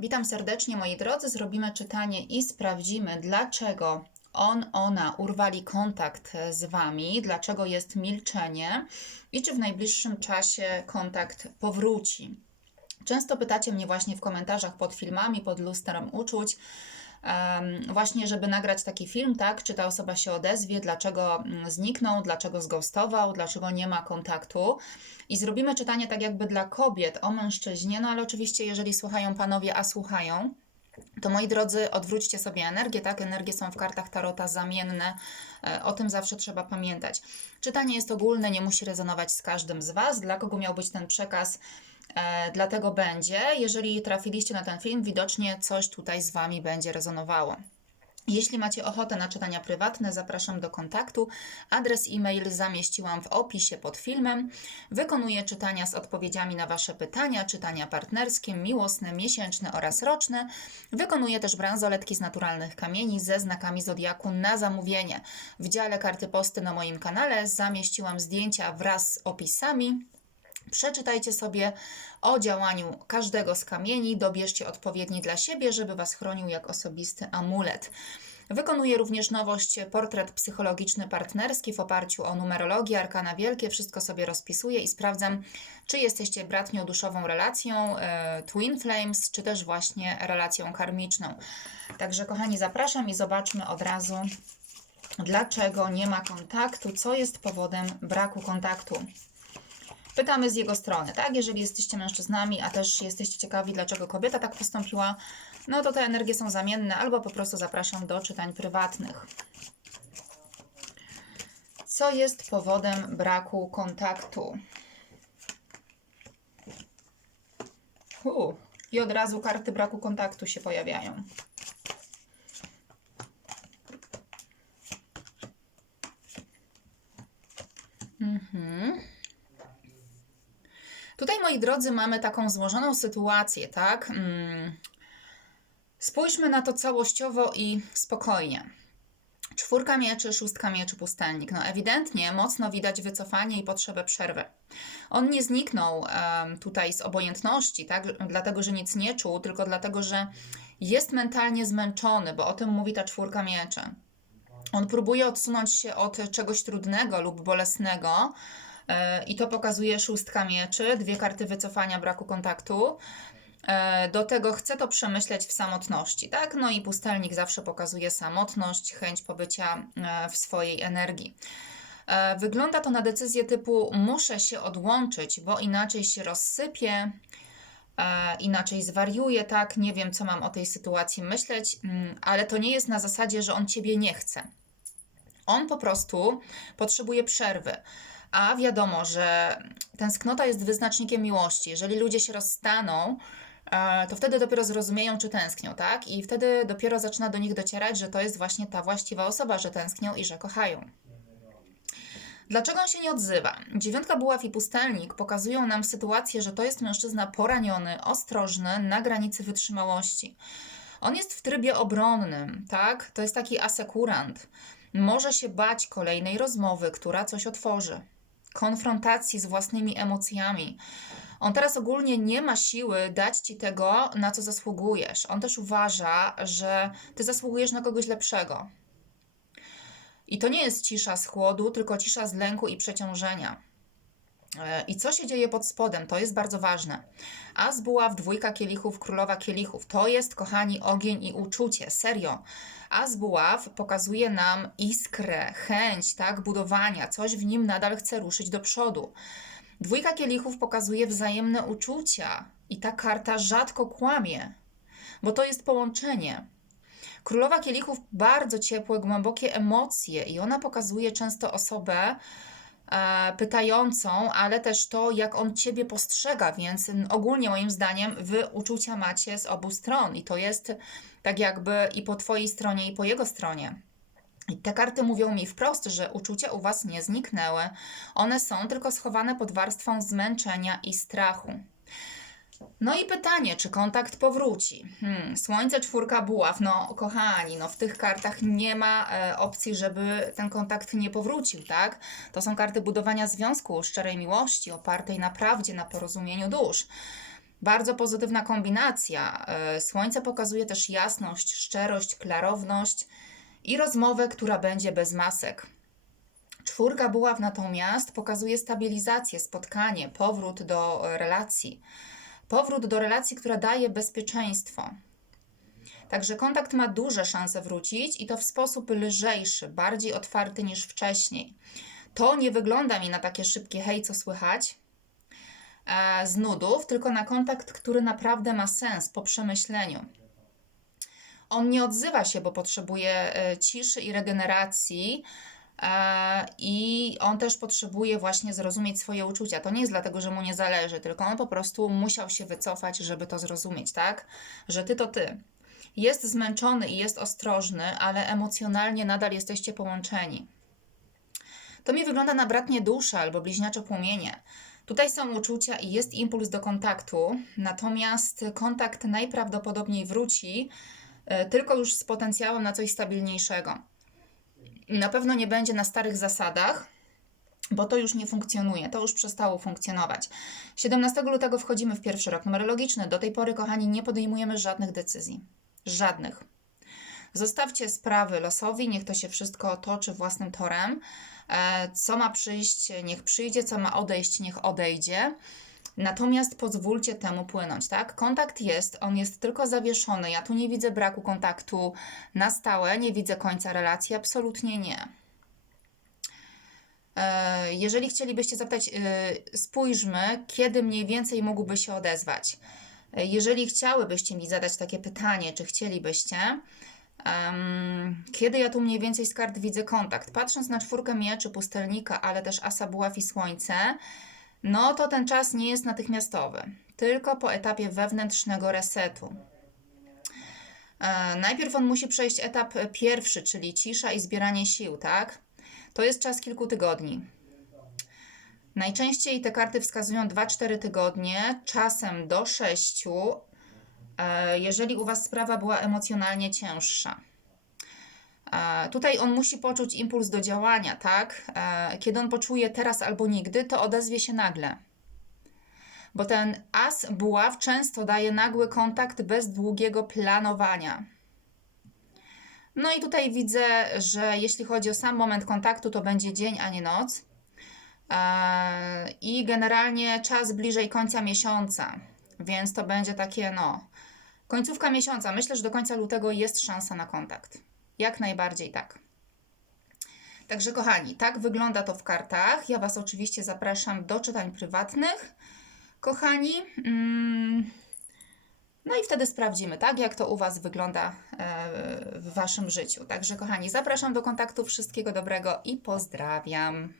Witam serdecznie moi drodzy. Zrobimy czytanie i sprawdzimy, dlaczego on, ona urwali kontakt z Wami, dlaczego jest milczenie i czy w najbliższym czasie kontakt powróci. Często pytacie mnie właśnie w komentarzach pod filmami, pod lustrem uczuć, właśnie żeby nagrać taki film, tak? Czy ta osoba się odezwie, dlaczego mm, zniknął, dlaczego zghostował, dlaczego nie ma kontaktu. I zrobimy czytanie tak jakby dla kobiet o mężczyźnie, no ale oczywiście jeżeli słuchają panowie, a słuchają, to moi drodzy, odwróćcie sobie energię, tak? Energie są w kartach Tarota zamienne, e, o tym zawsze trzeba pamiętać. Czytanie jest ogólne, nie musi rezonować z każdym z Was. Dla kogo miał być ten przekaz, dlatego będzie. Jeżeli trafiliście na ten film, widocznie coś tutaj z Wami będzie rezonowało. Jeśli macie ochotę na czytania prywatne, zapraszam do kontaktu. Adres e-mail zamieściłam w opisie pod filmem. Wykonuję czytania z odpowiedziami na Wasze pytania, czytania partnerskie, miłosne, miesięczne oraz roczne. Wykonuję też bransoletki z naturalnych kamieni ze znakami zodiaku na zamówienie. W dziale karty posty na moim kanale zamieściłam zdjęcia wraz z opisami. Przeczytajcie sobie o działaniu każdego z kamieni, dobierzcie odpowiedni dla siebie, żeby Was chronił jak osobisty amulet. Wykonuję również nowość portret psychologiczny partnerski w oparciu o numerologię, arkana wielkie, wszystko sobie rozpisuję i sprawdzam, czy jesteście bratnią duszową relacją, e, twin flames, czy też właśnie relacją karmiczną. Także kochani, zapraszam i zobaczmy od razu, dlaczego nie ma kontaktu, co jest powodem braku kontaktu. Pytamy z jego strony, tak? Jeżeli jesteście mężczyznami, a też jesteście ciekawi, dlaczego kobieta tak postąpiła, no to te energie są zamienne, albo po prostu zapraszam do czytań prywatnych. Co jest powodem braku kontaktu? U, I od razu karty braku kontaktu się pojawiają. Mhm. Tutaj, moi drodzy, mamy taką złożoną sytuację, tak? Mm. Spójrzmy na to całościowo i spokojnie. Czwórka mieczy, szóstka mieczy, pustelnik. No ewidentnie mocno widać wycofanie i potrzebę przerwy. On nie zniknął em, tutaj z obojętności, tak? Dlatego, że nic nie czuł, tylko dlatego, że jest mentalnie zmęczony, bo o tym mówi ta czwórka mieczy. On próbuje odsunąć się od czegoś trudnego lub bolesnego, i to pokazuje szóstka mieczy, dwie karty wycofania, braku kontaktu. E, Do tego chce to przemyśleć w samotności, tak? No i pustelnik zawsze pokazuje samotność, chęć pobycia e, w swojej energii. E, Wygląda to na decyzję typu muszę się odłączyć, bo inaczej się rozsypię, e, inaczej zwariuję, tak? Nie wiem, co mam o tej sytuacji myśleć, mm, ale to nie jest na zasadzie, że on ciebie nie chce. On po prostu potrzebuje przerwy. A wiadomo, że tęsknota jest wyznacznikiem miłości. Jeżeli ludzie się rozstaną, e, to wtedy dopiero zrozumieją, czy tęsknią, tak? I wtedy dopiero zaczyna do nich docierać, że to jest właśnie ta właściwa osoba, że tęsknią i że kochają. Dlaczego on się nie odzywa? Dziewiątka buław i pustelnik pokazują nam sytuację, że to jest mężczyzna poraniony, ostrożny, na granicy wytrzymałości. On jest w trybie obronnym, tak? To jest taki asekurant. Może się bać kolejnej rozmowy, która coś otworzy. Konfrontacji z własnymi emocjami. On teraz ogólnie nie ma siły dać ci tego, na co zasługujesz. On też uważa, że ty zasługujesz na kogoś lepszego. I to nie jest cisza z chłodu, tylko cisza z lęku i przeciążenia. E, I co się dzieje pod spodem? To jest bardzo ważne. As buław, dwójka kielichów, królowa kielichów. To jest, kochani, ogień i uczucie. Serio. As buław pokazuje nam iskrę, chęć, tak, budowania. Coś w nim nadal chce ruszyć do przodu. Dwójka kielichów pokazuje wzajemne uczucia. I ta karta rzadko kłamie, bo to jest połączenie. Królowa kielichów bardzo ciepłe, głębokie emocje i ona pokazuje często osobę pytającą, ale też to, jak on ciebie postrzega, więc ogólnie moim zdaniem wy uczucia macie z obu stron i to jest tak jakby i po twojej stronie, i po jego stronie. I te karty mówią mi wprost, że uczucia u was nie zniknęły. One są tylko schowane pod warstwą zmęczenia i strachu. No i pytanie, czy kontakt powróci? Hmm, słońce, czwórka buław. No, kochani, no w tych kartach nie ma e, opcji, żeby ten kontakt nie powrócił, tak? To są karty budowania związku, szczerej miłości, opartej na prawdzie, na porozumieniu dusz. Bardzo pozytywna kombinacja. E, Słońce pokazuje też jasność, szczerość, klarowność i rozmowę, która będzie bez masek. Czwórka buław natomiast pokazuje stabilizację, spotkanie, powrót do relacji. Powrót do relacji, która daje bezpieczeństwo. Także kontakt ma duże szanse wrócić i to w sposób lżejszy, bardziej otwarty niż wcześniej. To nie wygląda mi na takie szybkie hej, co słychać e, z nudów, tylko na kontakt, który naprawdę ma sens po przemyśleniu. On nie odzywa się, bo potrzebuje e, ciszy i regeneracji. E, I on też potrzebuje właśnie zrozumieć swoje uczucia. To nie jest dlatego, że mu nie zależy, tylko on po prostu musiał się wycofać, żeby to zrozumieć, tak? Że ty to ty. Jest zmęczony i jest ostrożny, ale emocjonalnie nadal jesteście połączeni. To mi wygląda na bratnie dusze albo bliźniacze płomienie. Tutaj są uczucia i jest impuls do kontaktu, natomiast kontakt najprawdopodobniej wróci e, tylko już z potencjałem na coś stabilniejszego. Na pewno nie będzie na starych zasadach, bo to już nie funkcjonuje, to już przestało funkcjonować. 17 lutego wchodzimy w pierwszy rok numerologiczny. Do tej pory, kochani, nie podejmujemy żadnych decyzji. Żadnych. Zostawcie sprawy losowi, niech to się wszystko toczy własnym torem. E, Co ma przyjść, niech przyjdzie, co ma odejść, niech odejdzie. Natomiast pozwólcie temu płynąć, tak? Kontakt jest, on jest tylko zawieszony. Ja tu nie widzę braku kontaktu na stałe, nie widzę końca relacji, absolutnie nie. E, Jeżeli chcielibyście zapytać, e, spójrzmy, kiedy mniej więcej mógłby się odezwać. E, Jeżeli chciałybyście mi zadać takie pytanie, czy chcielibyście, em, kiedy ja tu mniej więcej z kart widzę kontakt? Patrząc na czwórkę mieczy, pustelnika, ale też asa buław i słońce, no to ten czas nie jest natychmiastowy, tylko po etapie wewnętrznego resetu. E, Najpierw on musi przejść etap pierwszy, czyli cisza i zbieranie sił, tak? To jest czas kilku tygodni. Najczęściej te karty wskazują 2-4 tygodnie, czasem do 6, e, jeżeli u Was sprawa była emocjonalnie cięższa. E, Tutaj on musi poczuć impuls do działania, tak? E, Kiedy on poczuje teraz albo nigdy, to odezwie się nagle. Bo ten as buław często daje nagły kontakt bez długiego planowania. No i tutaj widzę, że jeśli chodzi o sam moment kontaktu, to będzie dzień, a nie noc. Eee, I generalnie czas bliżej końca miesiąca, więc to będzie takie, no, końcówka miesiąca. Myślę, że do końca lutego jest szansa na kontakt. Jak najbardziej tak. Także, kochani, tak wygląda to w kartach. Ja Was oczywiście zapraszam do czytań prywatnych. Kochani, mm, no i wtedy sprawdzimy, tak, jak to u Was wygląda e, w Waszym życiu. Także, kochani, zapraszam do kontaktu. Wszystkiego dobrego i pozdrawiam.